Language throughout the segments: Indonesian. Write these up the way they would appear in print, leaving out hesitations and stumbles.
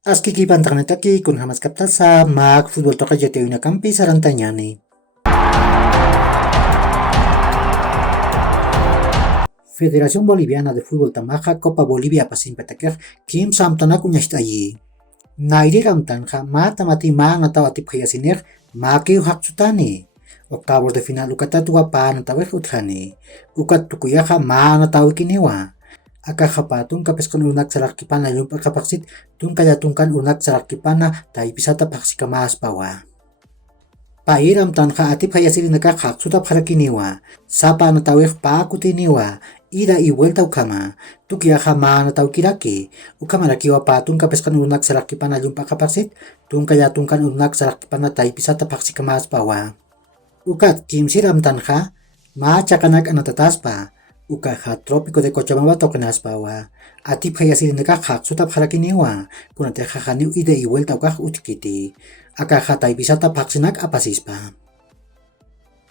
Aski ki pantagnetaki kun hamas kaptasa mak futbol toka jatewina kampi sarantanyani. Federación Boliviana de Fútbol Tamaja Copa Bolivia pasin petakir kim samtana kunyashtayi. Nairi ramtanja mata mati ma natawati phayasinir make haksutani. Octavos de final ukatatua pa natawek uthani. Ukat tukuyaha ma natawikinewa. Akahapatung kapeskan unak sarakipana yung pagkapaksit tung kayatungkan unak sarakipana tay pisata paksika maas pawa. Pairam tanka atip hayasili nakakak suta parakiniwa. Sapa natawik pa kutiniwa. Ida i vuelta ukama. Tukiyaha ma natawkiraki. Ukama rakiwa patung kapeskan unak sarakipana yung pagkapaksit tung kayatungkan unak sarakipana tay pisata paksika maas pawa. Ukat kimsiram tanka ma chakanak anatataspa. Ukaha trópico de Cochabamba tokenas pawa. Atip hayasili nakakak suta parakiniwa. Kunate hahaniw ida i vuelta ukah utkiti. Akaha tay pisata paksinak apasispa.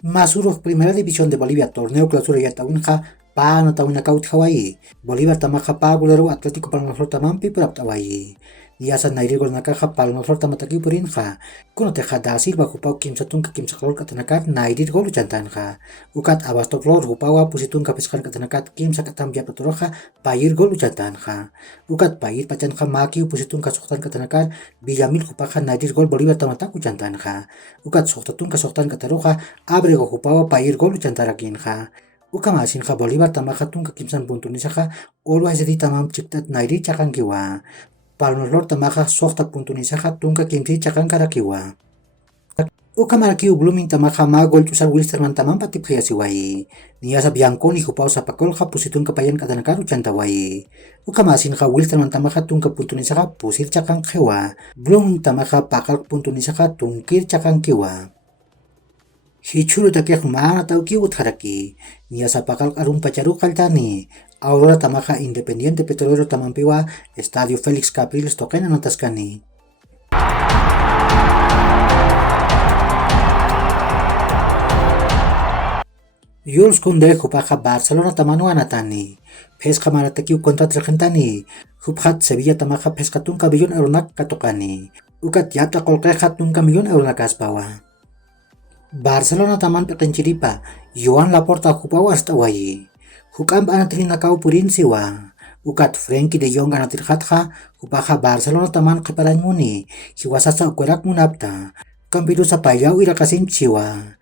Masuruh Primera División de Bolivia torneo clausura yataunja pa natawina kaut Hawaii. Bolívar tamaja pa gulero Atlético Palmaflor tamampi prap Hawaii. Diasa nairigol nakaja Palmaflor tamataki purinja. Kunote hadasil bajo pau kimsa tungka kimsa klor katanakat nairirgol chantanja. Ukat abasto flor hupawa pusitun kapeskan katanakat kimsa katambia patoroja pairgol chantanja. Ukat pair pachanja maki pusitun kasoktan katanakat Villamil hupaja nairirgol Bolívar tamataku chantanja. Ukat soktatun kasoktan kataroja abrego hupawa pairgol chantarakinja. Ukamasinja Bolívar tamaja tungka kimsan puntunisaja olwa jadi tamam ciktat nairi chakankiwa. Palmaflor tamaja sokta puntunisaja tungka kimsi chakankarakiwa. Ukamarakiu blooming tamaja magol chusar Wilsterman tamam patip hayasiwai. Niasa Bianconi hupau sapakolja pusitun kapayan katanakaru chantawai. Ukamasinja Wilsterman tamaja tungka puntunisaja pusir chakankewa. Blooming tamaja pakal puntunisaja tungkir chakankiwa. Hichuru takeh mana tau ki utharaki. Niasa pakal arum pacaru kaltani. Aurora tamaja Independiente Petrolero tamampiwa Estadio Felix Capriles tokena nataskani. Jules Koundé hupaja Barcelona tamanu anatani. Pesca maratakiu kontrat regentani. Huphat Sevilla tamaja pescatunka billion euronak katokani. Ukat yata kolkeja tunka million euronak aspawa. Barcelona taman petenciripa, Joan Laporta hupawa astawayi. Hukam anatrin nakau purin siwa. Ukat Frenkie de Jong anatirhatha, hupaha Barcelona taman keparan muni, hiwasasa ukuerak munapta. Kampidu sa payaw irakasin siwa.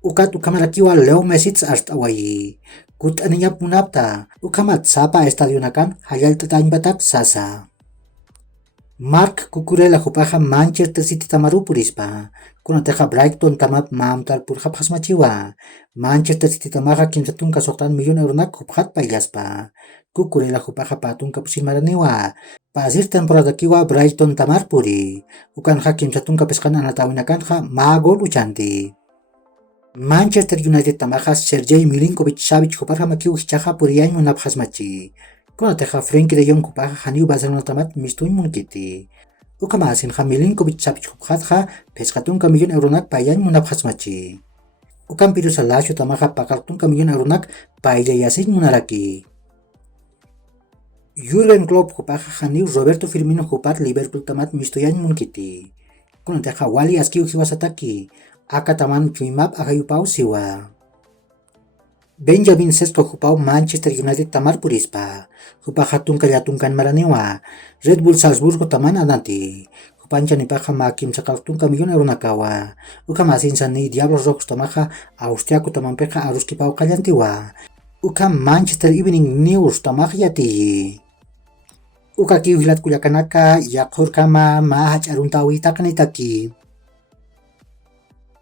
Ukat ukamarakiwa Leo Messi astawayi. Kut aninyap munapta, ukamat sapa estadio nakan hayal tatany batak sasa. Mark Cucurella hupaha Manchester City tamaru purispa. Kunateja Brighton tamap mamtar purhap hasmachiwa. Manchester City tamaja kimsatun kasoktan million euronak huphat payaspa. Cucurella hupaja patun kapusin maraniwa. Pasir temporada kiwa Brighton tamar puri. Ukanja kimsatun kapeskan anatawinakanja magol uchanti. Manchester United tamaja Sergej Milinkovic-Savic hupaja makiu hichaja puriyan munap hasmachi. Kunateja Frenkie de Jong hupaja haniu Barcelona tamat mistuin munkiti. Ukamasin ha Milinkovic-Savic huphatja pescatunka million euronak payan munap hasmachi. Ukampiru sa Lazio tamaja pakaltunka million euronak payayasin munaraki. Jurgen Klopp hupaja haniu Roberto Firmino hupat Liverpool tamat mistuyan munkiti. Kunateja wali askiu hiwasataki. Aka taman cuimap akayupau siwa. Benjamin Sesko hupau Manchester United tamar purispa. Hupaha tungkayatungkan maraniwa. Red Bull Salzburgo taman anati. Hupancha nipaha makim sakaltungka million euronakawa. Ukamasin sani Diablos Rojos tamaha Austriaco tamanpeha aruskipau kalyantiwa. Ukam Manchester Evening News tamaha yati. Uka kiuhilat kuyakanaka yakhur kama mahach aruntawi takanitaki.